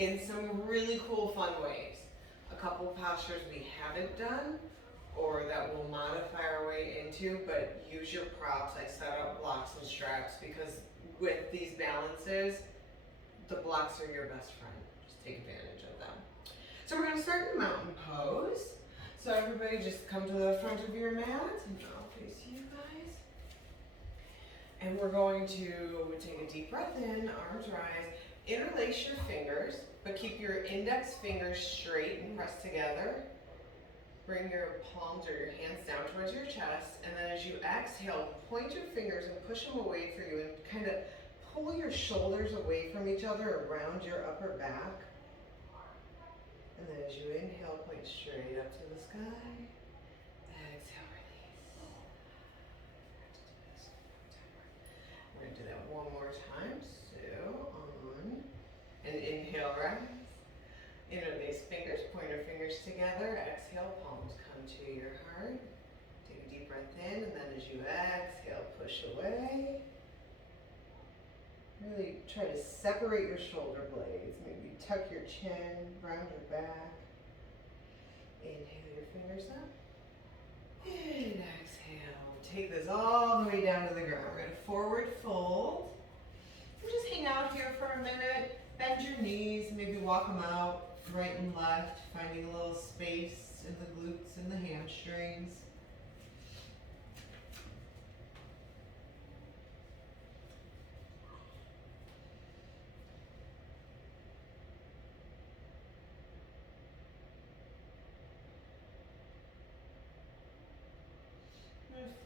in some really cool fun ways. A couple postures we haven't done or that we'll modify our way into, but use your props. I set up blocks and straps because with these balances, the blocks are your best friend. Just take advantage of them. So we're gonna start in mountain pose. So everybody just come to the front of your mat and I'll face you guys. And we're going to take a deep breath in, arms rise, interlace your fingers, but keep your index fingers straight and pressed together. Bring your palms or your hands down towards your chest, and then as you exhale, point your fingers and push them away for you and kind of pull your shoulders away from each other around your upper back. And then as you inhale, point straight up to the sky. Exhale, release. We're going to do that one more time. So on. And inhale, rise. Interlace fingers, pointer fingers together. Exhale, palms come to your heart. Take a deep breath in, and then as you exhale, push away. Really try to separate your shoulder blades. Maybe tuck your chin, round your back. Inhale your fingers up. And exhale. Take this all the way down to the ground. We're going to forward fold. And just hang out here for a minute. Bend your knees, maybe walk them out right and left, finding a little space in the glutes and the hamstrings.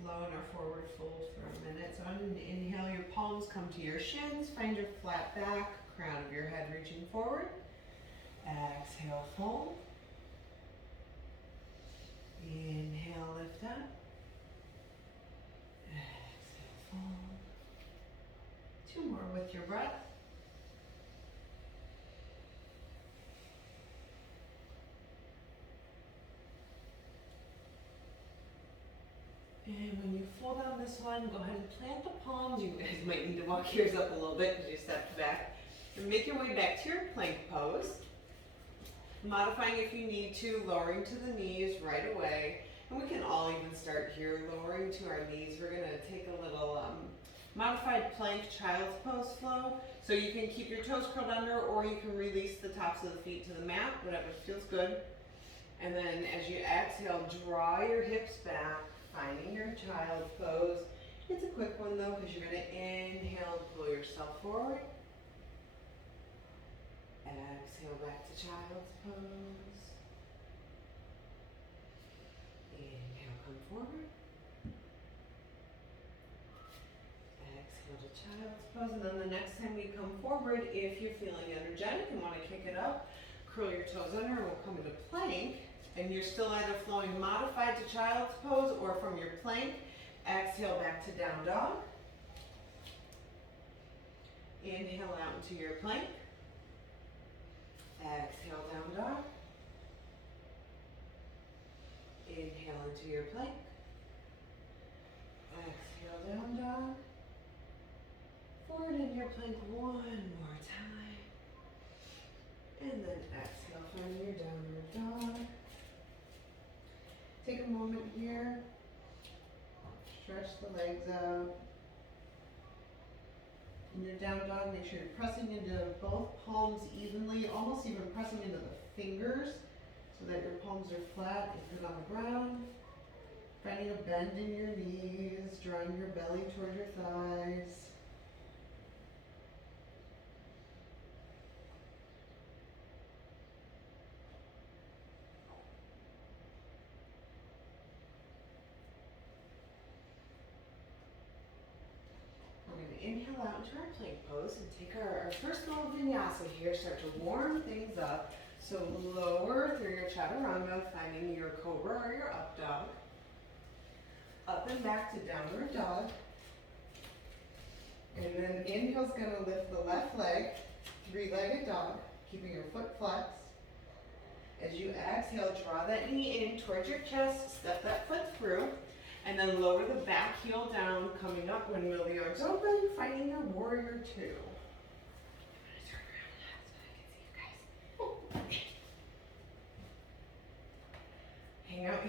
Flow in our forward fold for a minute. So on an inhale, your palms come to your shins. Find your flat back, crown of your head reaching forward. Exhale, fold. Inhale, lift up. Exhale, fold. Two more with your breath. And when you fold down this one, go ahead and plant the palms. You guys might need to walk yours up a little bit because you stepped back. And make your way back to your plank pose. Modifying if you need to, lowering to the knees right away. And we can all even start here, lowering to our knees. We're gonna take a little modified plank child's pose flow. So you can keep your toes curled under or you can release the tops of the feet to the mat, whatever feels good. And then as you exhale, draw your hips back. Finding your child's pose. It's a quick one though because you're going to inhale and pull yourself forward. Exhale back to child's pose. Inhale, come forward. Exhale to child's pose. And then the next time you come forward, if you're feeling energetic and want to kick it up, curl your toes under and we'll come into plank. And you're still either flowing modified to child's pose or from your plank. Exhale back to down dog. Inhale out into your plank. Exhale down dog. Inhale into your plank. Exhale down dog. Forward in your plank one more time. And then exhale, find your downward dog. Take a moment here, stretch the legs out. In your down dog, make sure you're pressing into both palms evenly, almost even pressing into the fingers so that your palms are flat and good on the ground. Finding a bend in your knees, drawing your belly toward your thighs. Inhale out into our plank pose and take our first little vinyasa here. Start to warm things up. So lower through your chaturanga, finding your cobra or your up dog. Up and back to downward dog. And then inhale's gonna lift the left leg, three-legged dog, keeping your foot flexed. As you exhale, draw that knee in towards your chest, step that foot through. And then lower the back heel down, coming up, windmill the arms open, finding your warrior two. I'm gonna turn around so I can see you guys.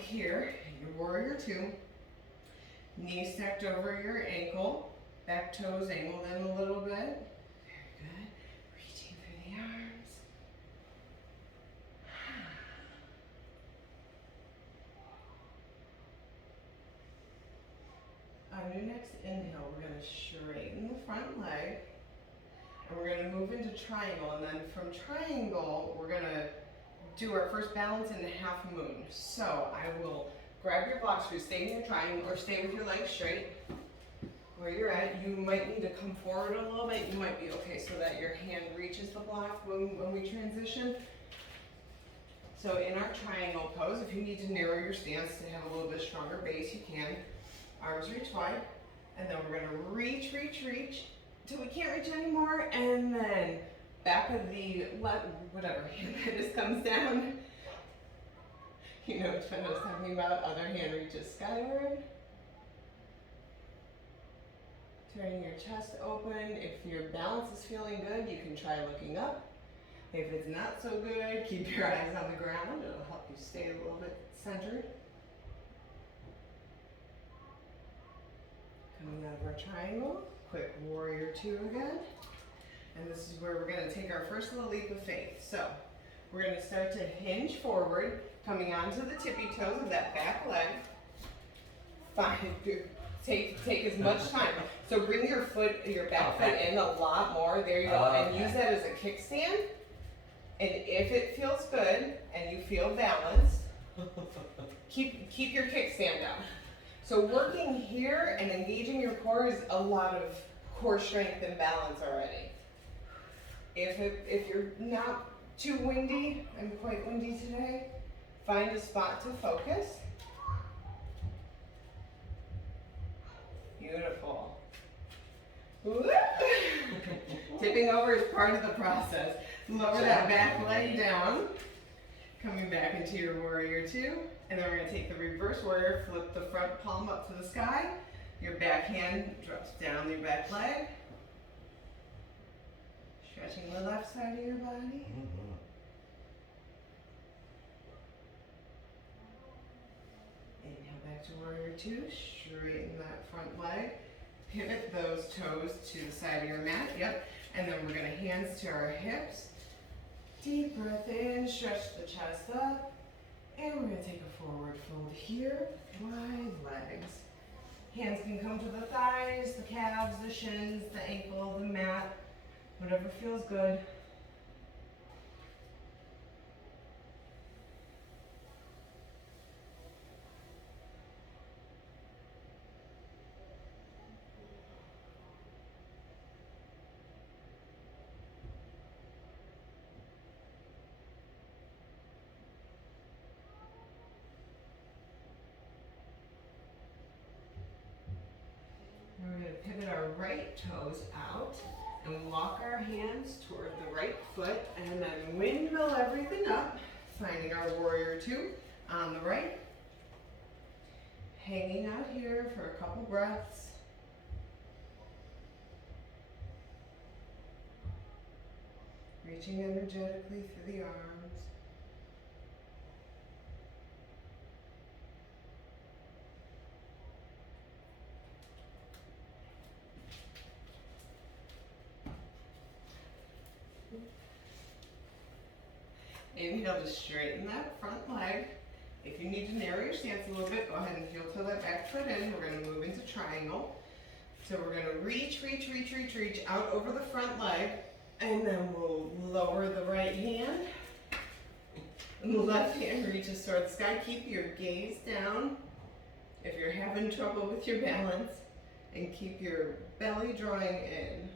here, your warrior two. Knees stacked over your ankle. Back toes angled in a little bit. Very good. Reaching through the arms. On your next inhale, we're going to straighten the front leg. And we're going to move into triangle. And then from triangle, we're going to do our first balance in half moon. So I will grab your blocks. You stay in your triangle or stay with your legs straight. Where you're at, you might need to come forward a little bit. You might be okay so that your hand reaches the block when we transition. So in our triangle pose, if you need to narrow your stance to have a little bit stronger base, you can. Arms reach wide. And then we're gonna reach, reach, reach till we can't reach anymore. And then back of the left, whatever hand that just comes down. You know which one I was talking about. Other hand reaches skyward. Turning your chest open. If your balance is feeling good, you can try looking up. If it's not so good, keep your eyes on the ground. It'll help you stay a little bit centered. Coming out of our triangle, quick warrior two again. And this is where we're going to take our first little leap of faith. So we're going to start to hinge forward, coming onto the tippy toes of that back leg. Take as much time. So bring your back foot in a lot more. There you go. And use that as a kickstand. And if it feels good and you feel balanced, keep your kickstand down. So working here and engaging your core is a lot of core strength and balance already. If you're not too windy, I'm quite windy today, find a spot to focus. Beautiful. Tipping over is part of the process. Lower that back leg down. Coming back into your warrior two. And then we're going to take the reverse warrior, flip the front palm up to the sky. Your back hand drops down your back leg. Stretching the left side of your body. Inhale back to warrior two. Straighten that front leg. Pivot those toes to the side of your mat. Yep. And then we're going to hands to our hips. Deep breath in. Stretch the chest up. And we're going to take a forward fold here. Wide legs. Hands can come to the thighs, the calves, the shins, the ankle, the mat. Whatever feels good. We're going to pivot our right toes out and walk our hands toward the right foot and then windmill everything up, finding our warrior two on the right. Hanging out here for a couple breaths. Reaching energetically through the arms. Inhale to straighten that front leg. If you need to narrow your stance a little bit, go ahead and heel toe that back foot in. We're going to move into triangle. So we're going to reach out over the front leg. And then we'll lower the right hand. And the left hand reaches toward the sky. Keep your gaze down if you're having trouble with your balance. And keep your belly drawing in.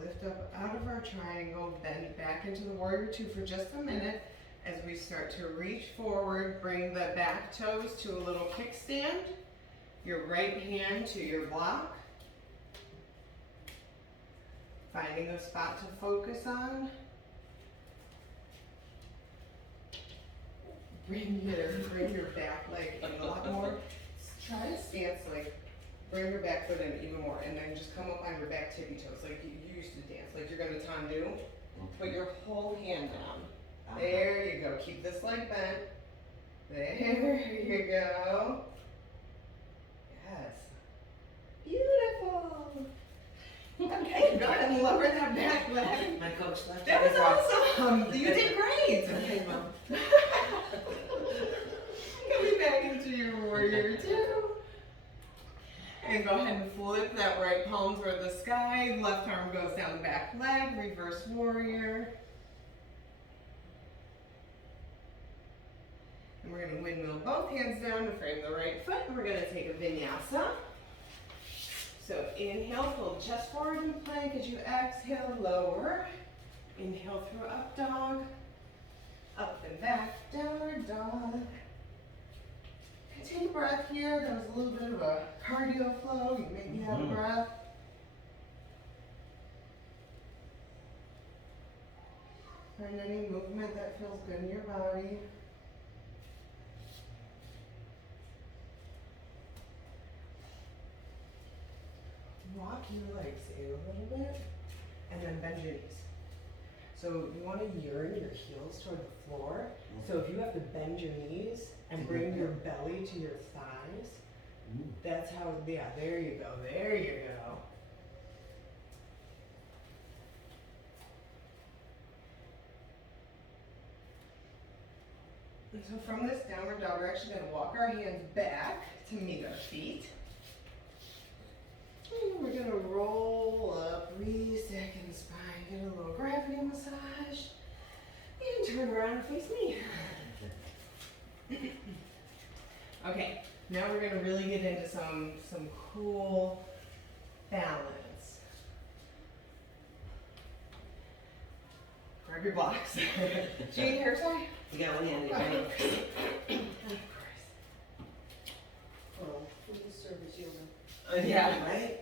Lift up out of our triangle, bend back into the warrior two for just a minute. As we start to reach forward, bring the back toes to a little kickstand. Your right hand to your block. Finding a spot to focus on. Bring your back leg in a lot more. Try to stance like Bring your back foot in even more, and then just come up on your back tippy toes like you used to dance, like you're gonna tendu. Put your whole hand down. There you go. Keep this leg bent. There you go. Yes. Beautiful. Okay, go ahead and lower that back leg. My coach left. That was awesome. You did great. Okay, Mom. Coming back into your warrior two. And go ahead and flip that right palm toward the sky. Left arm goes down the back leg. Reverse warrior. And we're going to windmill both hands down to frame the right foot. And we're going to take a vinyasa. So inhale, fold chest forward and plank. As you exhale, lower. Inhale through up dog. Up and back, downward dog. Take a breath here. That was a little bit of a cardio flow. You make me have a breath. Find any movement that feels good in your body. Walk your legs in a little bit, and then bend your knees. So you want to yearn your heels toward the floor. So if you have to bend your knees and bring your belly to your thighs, that's how, yeah, there you go, there you go. And so from this downward dog, we're actually going to walk our hands back to meet our feet. And we're going to roll up, reset in the spine, get a little gravity massage, and turn around and face me. Okay, now we're going to really get into some cool balance. Grab your blocks. Jane, hair tie? You got one hand in your Of hand. course. Oh, full service yoga. Yeah. Right?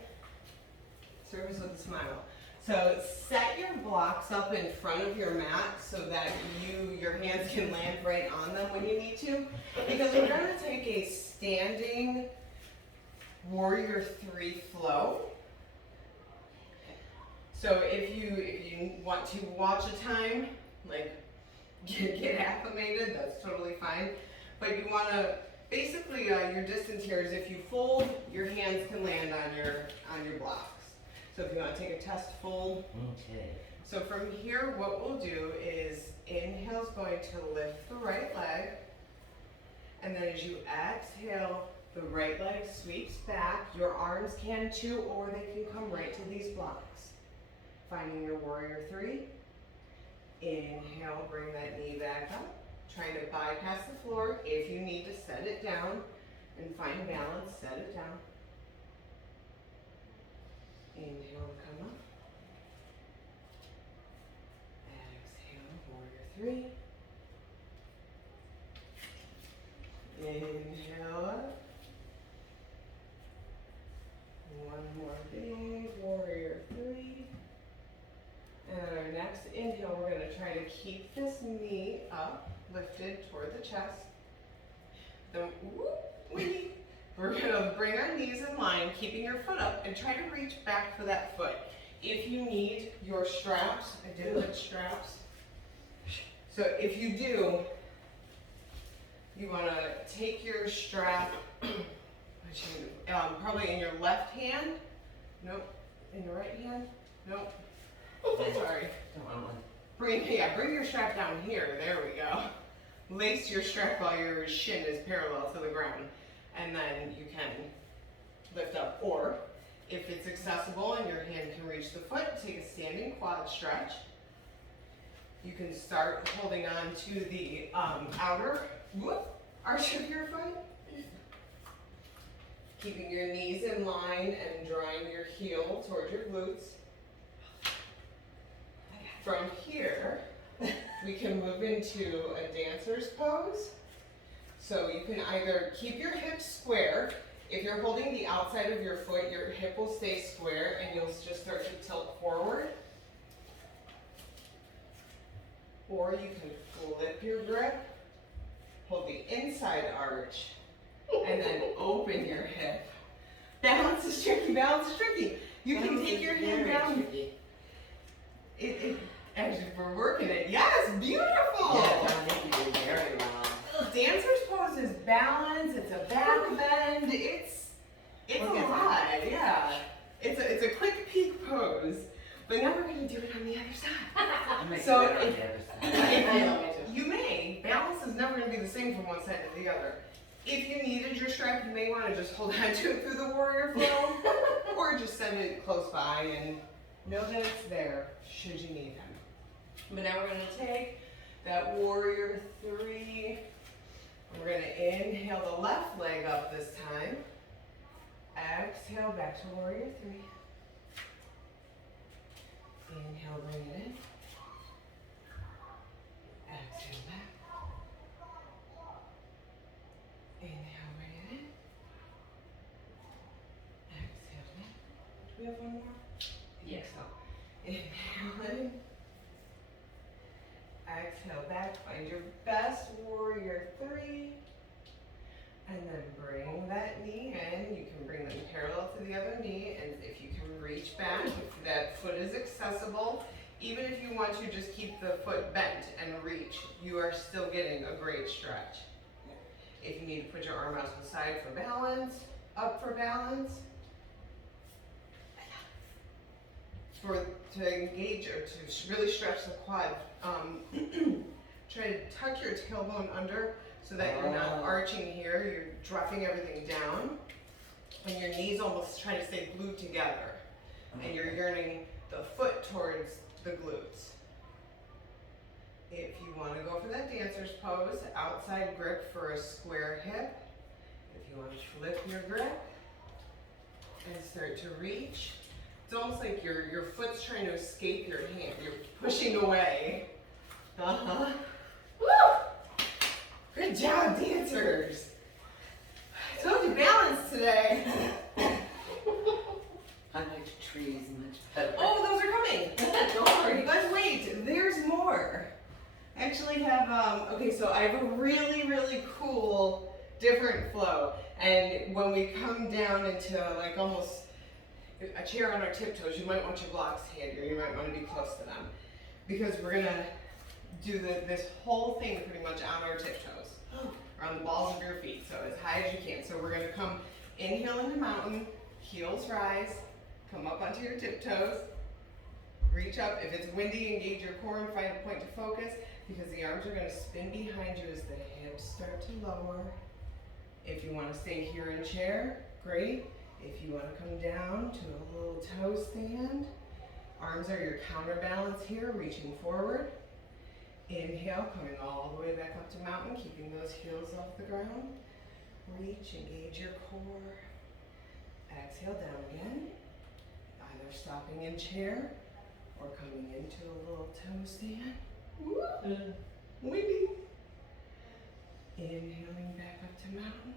Service with a smile. So set your blocks up in front of your mat so that your hands can land right on them when you need to. Because we're going to take a standing warrior three flow. So if you want to watch a time, like get acclimated, that's totally fine. But you want to basically your distance here is if you fold, your hands can land on your blocks. So if you want to take a test fold. Okay. So from here, what we'll do is inhale's going to lift the right leg. And then as you exhale, the right leg sweeps back. Your arms can too, or they can come right to these blocks. Finding your warrior three. Inhale, bring that knee back up. Trying to bypass the floor. If you need to set it down and find balance, set it down. Inhale to come up. Exhale, warrior three. Inhale up. One more big warrior three. And our next inhale, we're going to try to keep this knee up, lifted toward the chest. Then we're going to bring our knees in line, keeping your foot up, and try to reach back for that foot. If you need your straps, I did put straps. So if you do, you want to take your strap, probably in your left hand. Nope. In your right hand. Nope. Sorry. Don't want one. Bring your strap down here. There we go. Lace your strap while your shin is parallel to the ground. And then you can lift up. Or, if it's accessible and your hand can reach the foot, take a standing quad stretch. You can start holding on to the outer arch of your foot. Keeping your knees in line and drawing your heel towards your glutes. From here, we can move into a dancer's pose. So you can either keep your hips square. If you're holding the outside of your foot, your hip will stay square and you'll just start to tilt forward. Or you can flip your grip, hold the inside arch, and then open your hip. Balance is tricky, balance is tricky. You can Balance take is your hand very down. tricky. Actually, we're working it. Yes, beautiful. Yeah, John, you did very well. Dancer's pose is balance. It's a back bend. It's a Look at lot. Yeah. It's a quick peak pose. But now we're gonna do it on the other side. I'm gonna So do it on if- the other side. You may. Balance is never gonna be the same from one side to the other. If you needed your strap, you may want to just hold on to it through the warrior flow, or just set it close by and know that it's there should you need him. But now we're gonna take that warrior 3. We're gonna inhale the left leg up this time. Exhale back to warrior 3. Inhale, bring it in. Exhale back. Inhale, bring it in. Exhale back. Do we have one more? Yes. Inhale in. Exhale back. Find your best warrior 3. And then bring that knee in. You can bring them parallel to the other knee. And if you can reach back, if that foot is accessible, even if you want to just keep the foot bent and reach, you are still getting a great stretch. If you need to put your arm out to the side for balance, up for balance, to engage or to really stretch the quad, try to tuck your tailbone under so that you're not arching here, you're dropping everything down, and your knees almost try to stay glued together, and you're yearning the foot towards the glutes. If you want to go for that dancer's pose, outside grip for a square hip. If you want to flip your grip and start to reach, it's almost like your foot's trying to escape your hand. You're pushing away. Uh-huh. Woo! Good job, dancers. I told you balance today. I like trees much better. Oh, those are coming. Don't worry. But wait, there's more. I actually have, okay, so I have a really, really cool different flow. And when we come down into like almost a chair on our tiptoes, you might want your blocks handy, or you might want to be close to them. Because we're gonna do this whole thing pretty much on our tiptoes, or on the balls of your feet, so as high as you can. So we're gonna come, inhale into mountain, heels rise, come up onto your tiptoes, reach up. If it's windy, engage your core and find a point to focus, because the arms are gonna spin behind you as the hips start to lower. If you wanna stay here in chair, great. If you wanna come down to a little toe stand, arms are your counterbalance here, reaching forward. Inhale, coming all the way back up to mountain, keeping those heels off the ground. Reach, engage your core. Exhale, down again. Either stopping in chair or coming into a little toe stand. Woo! Windy. Inhaling back up to mountain.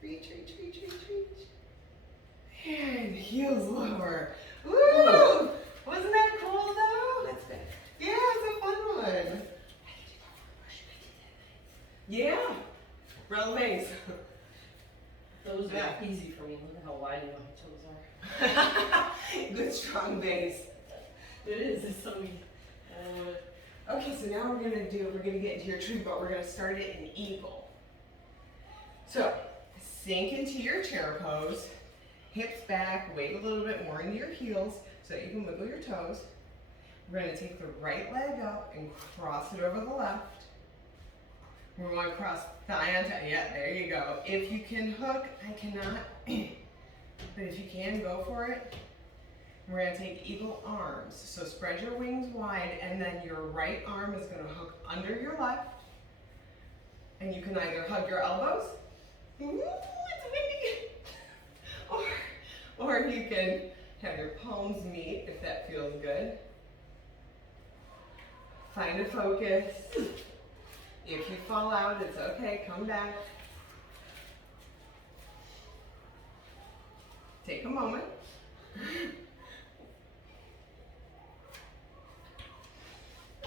Reach, reach, reach, reach, reach. And heels lower. Woo! Wasn't that cool though? That's better. Yeah, it's a fun one. Yeah. Relevance. Those Yeah. are easy for me. Look at how wide my toes are. Good strong base. It is. It's so easy. Okay, so now we're gonna get into your tree, but we're gonna start it in eagle. So, sink into your chair pose, hips back, weight a little bit more into your heels so that you can wiggle your toes. We're gonna take the right leg up and cross it over the left. We're gonna cross thigh on thigh. Yeah, there you go. If you can hook, I cannot, but if you can, go for it. We're gonna take eagle arms. So spread your wings wide, and then your right arm is gonna hook under your left. And you can either hug your elbows, ooh, it's windy, or you can have your palms meet if that feels good. Find a focus. If you fall out, it's okay, come back. Take a moment.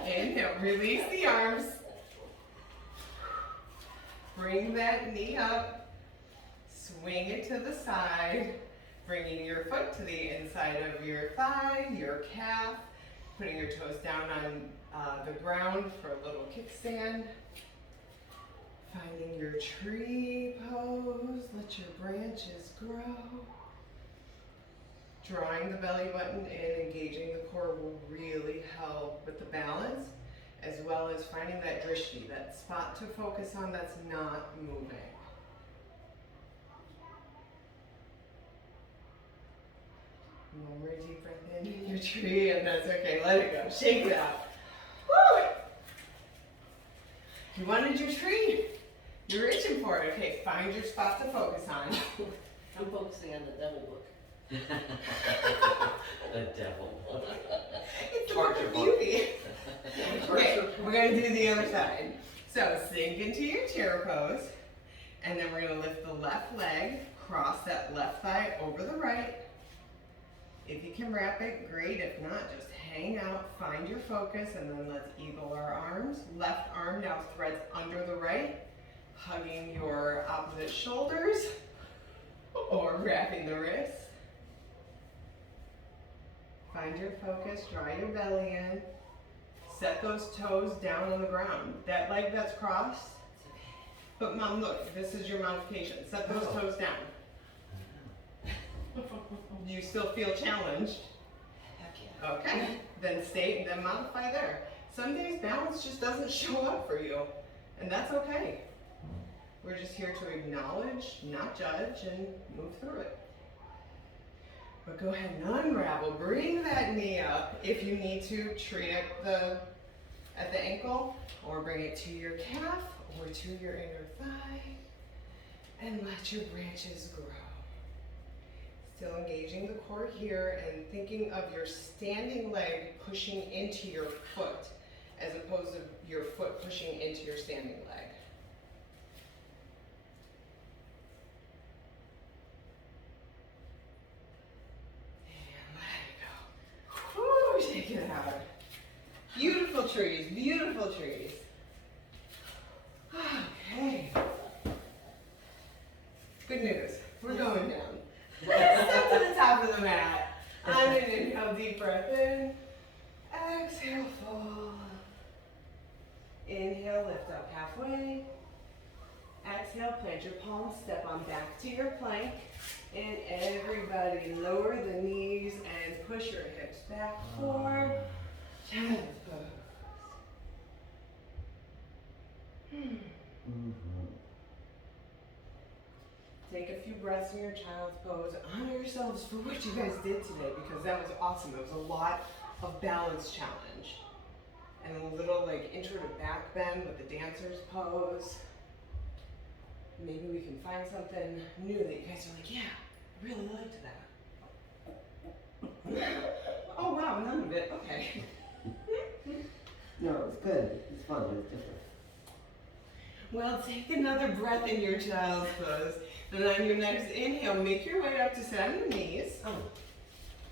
Inhale, release the arms. Bring that knee up. swing it to the side, bringing your foot to the inside of your thigh, your calf, putting your toes down on the ground for a little kickstand. Finding your tree pose, let your branches grow. Drawing the belly button in, engaging the core will really help with the balance, as well as finding that drishti, that spot to focus on that's not moving. One more deep breath in your tree, and that's okay, let it go, shake it out. Woo! You wanted your tree, you're reaching for it. Okay, find your spot to focus on. I'm focusing on the devil book. The devil. It's the book of beauty. Okay, we're gonna do the other side. So sink into your chair pose, and then we're gonna lift the left leg, cross that left thigh over the right. If you can wrap it, great. If not, just hang out, find your focus, and then let's eagle our arms. Left arm now threads under the right, hugging your opposite shoulders, or wrapping the wrists. Find your focus, draw your belly in. Set those toes down on the ground. That leg that's crossed. But mom, look, this is your modification. Set those toes down. You still feel challenged? Heck yeah. Okay, then modify there. Some days balance just doesn't show up for you, and that's okay. We're just here to acknowledge, not judge, and move through it. But go ahead and unravel, bring that knee up. If you need to, tree at the ankle, or bring it to your calf, or to your inner thigh, and let your branches grow. Still engaging the core here and thinking of your standing leg pushing into your foot as opposed to your foot pushing into your standing leg. And let it go. Woo, shake it out. Beautiful trees, beautiful trees. Okay. Good news, we're going down. Step to the top of the mat. On an inhale, deep breath in. Exhale, fall. Inhale, lift up halfway. Exhale, plant your palms, step on back to your plank. And everybody lower the knees and push your hips back for child's pose. Take a few breaths in your child's pose. Honor yourselves for what you guys did today because that was awesome. It was a lot of balance challenge. And a little like intro to back bend with the dancer's pose. Maybe we can find something new that you guys are like, yeah, I really liked that. Oh wow, none of it, okay. No, it was good. It was fun. It was different. Well, take another breath in your child's pose. And on your next inhale, make your way up to sit on your knees. Oh.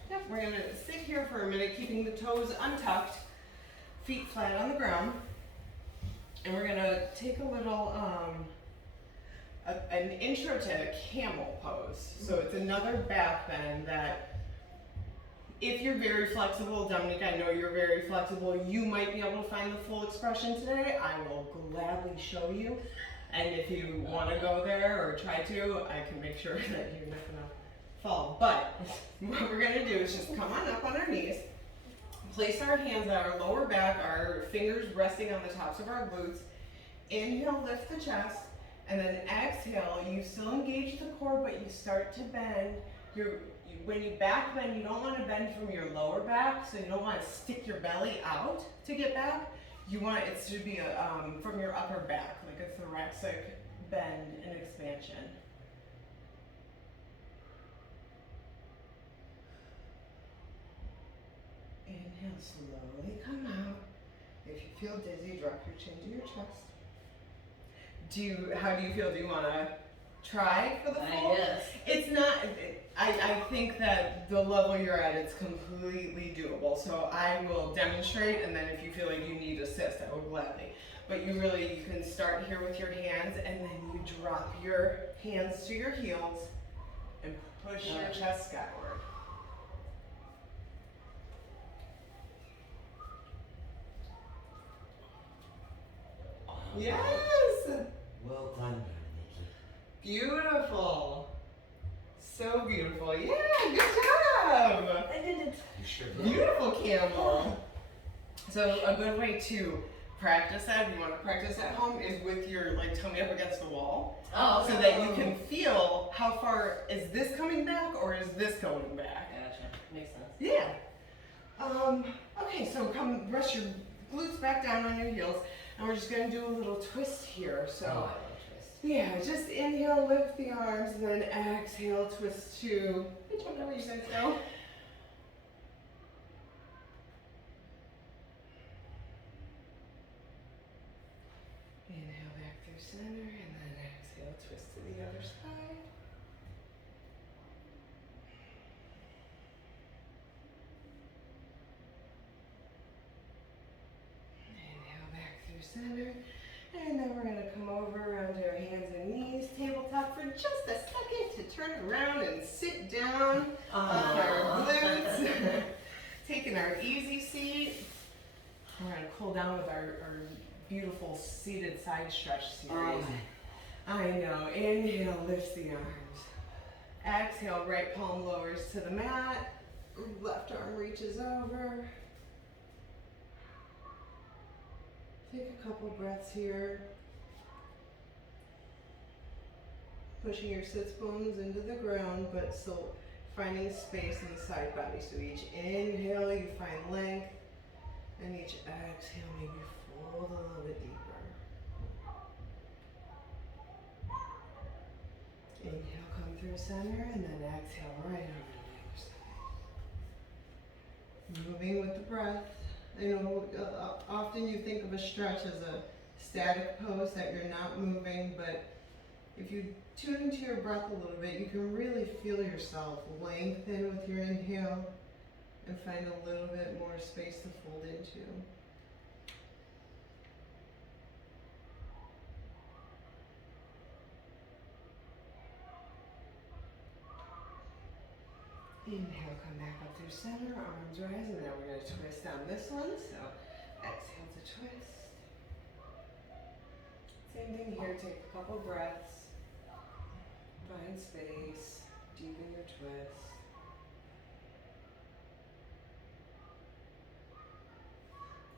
Yep, we're gonna sit here for a minute, keeping the toes untucked, feet flat on the ground. And we're gonna take a little, an intro to camel pose. So it's another back bend that, if you're very flexible, Dominique, I know you're very flexible, you might be able to find the full expression today. I will gladly show you. And if you want to go there or try to, I can make sure that you're not going to fall. But what we're going to do is just come on up on our knees, place our hands on our lower back, our fingers resting on the tops of our glutes. Inhale, lift the chest, and then exhale, you still engage the core, but you start to bend. When you back bend, you don't want to bend from your lower back, so you don't want to stick your belly out to get back. You want it to be from your upper back, like a thoracic bend and expansion. Inhale, slowly come out. If you feel dizzy, drop your chin to your chest. How do you feel? Do you want to try for the full. I guess. It's not, I think that the level you're at, it's completely doable. So I will demonstrate, and then if you feel like you need assist, I will gladly. But you can start here with your hands, and then you drop your hands to your heels and push your chest skyward. Yes! Well done, Nikki. Beautiful. So beautiful. Yeah, good job. I did it. You sure did. Beautiful camel. So a good way to practice that, if you want to practice at home, is with your tummy up against the wall. Oh, So that you can feel how far is this coming back or is this going back. Gotcha. Makes sense. Yeah. Okay, so come rest your glutes back down on your heels. And we're just gonna do a little twist here. So Oh, I love twist. yeah, just inhale, lift the arms, then exhale, twist to whichever you guys go. Inhale back through center, and then exhale, twist to the other side. Inhale back through center. And then we're going to come over onto our hands and knees, tabletop for just a second to turn around and sit down on our glutes. Taking our easy seat. We're going to cool down with our beautiful seated side stretch series. I know. Inhale, lifts the arms. Exhale, right palm lowers to the mat. Left arm reaches over. Take a couple breaths here. Pushing your sits bones into the ground, but still finding space in the side body. So each inhale, you find length, and each exhale, maybe fold a little bit deeper. Inhale, come through center, and then exhale right over to the other side. Moving with the breath. Often you think of a stretch as a static pose that you're not moving, but if you tune into your breath a little bit, you can really feel yourself lengthen with your inhale and find a little bit more space to fold into. Inhale, come back up through center, arms rise, and now we're going to twist on this one. So exhale to twist. Same thing here, take a couple breaths. Find space, deepen your twist.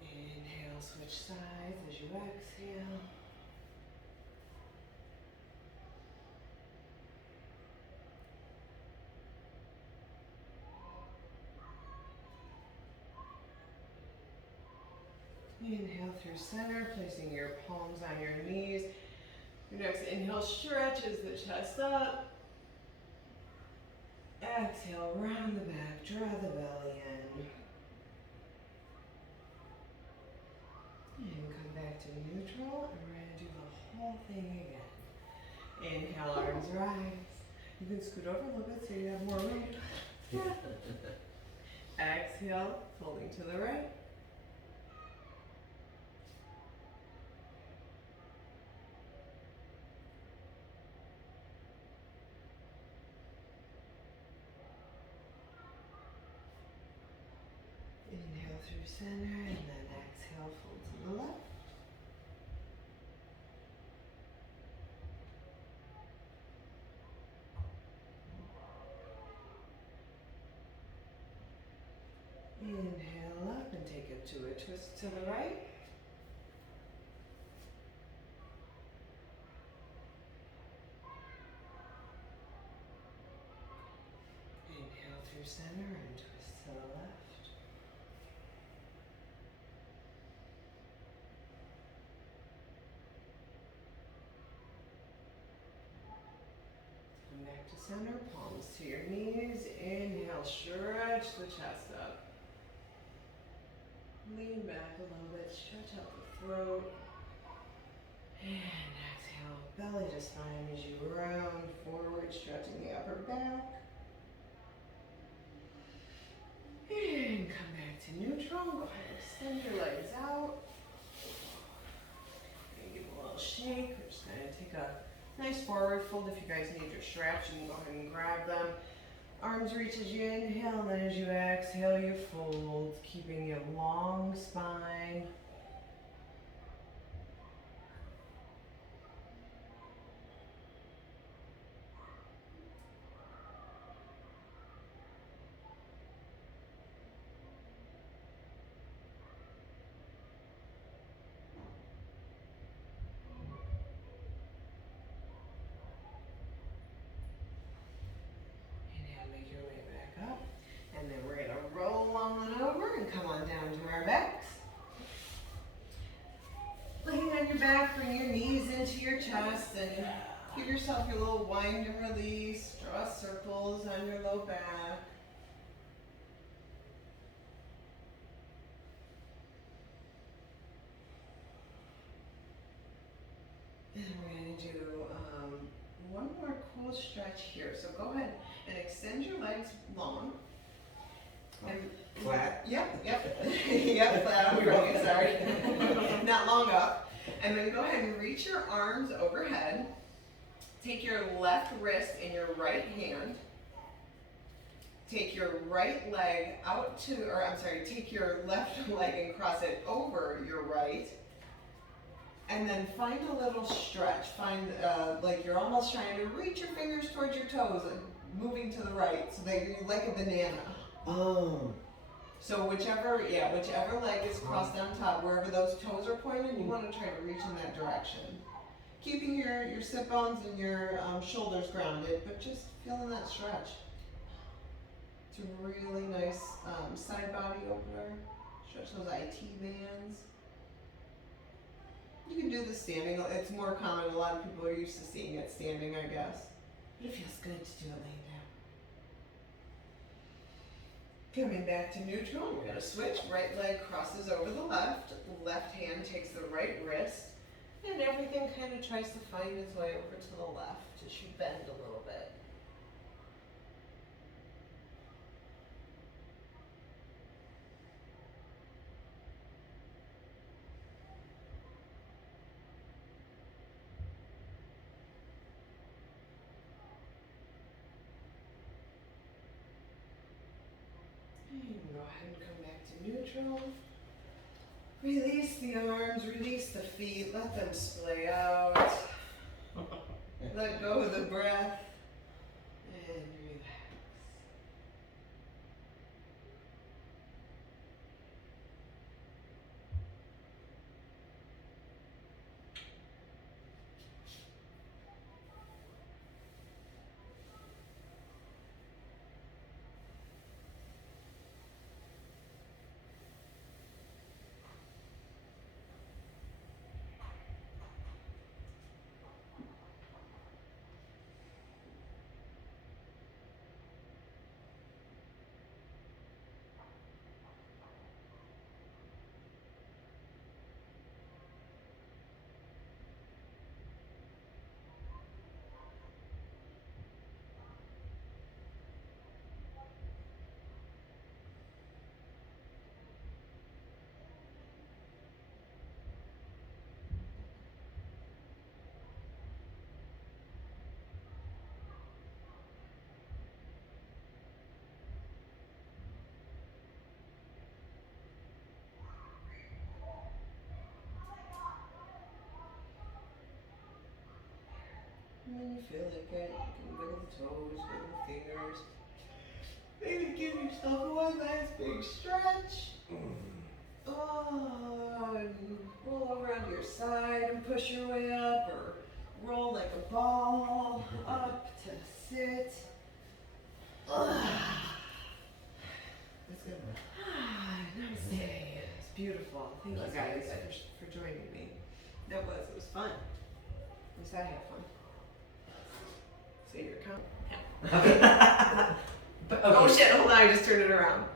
Inhale, switch sides as you exhale. Inhale through center, placing your palms on your knees. Your next inhale stretches the chest up. Exhale, round the back, draw the belly in. And come back to neutral, and we're going to do the whole thing again. Inhale, arms rise. You can scoot over a little bit so you have more room. Exhale, folding to the right. Inhale through center, and then exhale, fold to the left. Inhale up and take it to a twist to the right. Inhale through center and twist to the left. Come back to center, palms to your knees. Inhale, stretch the chest up. Lean back a little bit, stretch out the throat. And exhale, belly just fine as you round forward, stretching the upper back. And come back to neutral. Go ahead and extend your legs out. And give a little shake. We're just going to take a nice forward fold. If you guys need your straps, you can go ahead and grab them. Arms reach as you inhale, and then as you exhale, you fold, keeping a long spine. Inhale, make your way back up. And then we're going to roll on over and come on down to our backs. Laying on your back, bring your knees into your chest and give yourself your little wind and release. Draw circles on your low back. And we're going to do one more cool stretch here. So go ahead and extend your legs long. And Flat? Yep. Yep, flat on your right, sorry. Not long up. And then go ahead and reach your arms overhead. Take your left wrist in your right hand. Take your right leg out to, or I'm sorry, take your left leg and cross it over your right. And then find a little stretch. Find like you're almost trying to reach your fingers towards your toes and moving to the right so that you're like a banana. Oh. So whichever leg is crossed on top, wherever those toes are pointed, you want to try to reach in that direction. Keeping your sit bones and your shoulders grounded, but just feeling that stretch. It's a really nice side body opener. Stretch those IT bands. You can do this standing. It's more common. A lot of people are used to seeing it standing, I guess. But it feels good to do it laying down. Coming back to neutral, we're going to switch. Right leg crosses over the left. Left hand takes the right wrist. And everything kind of tries to find its way over to the left as you bend a little bit. And go ahead and come back to neutral. Release the arms, release the feet, let them splay out. Let go of the breath and relax. And when you feel like it, you can wiggle the toes, wiggle the fingers. Maybe give yourself one last big stretch. Oh, and roll over onto your side and push your way up, or roll like a ball up to sit. That's good. Namaste. It's beautiful. Thank you guys for joining me. It was fun. At least I had fun. So you're coming. Okay. Oh shit, hold on, I just turned it around.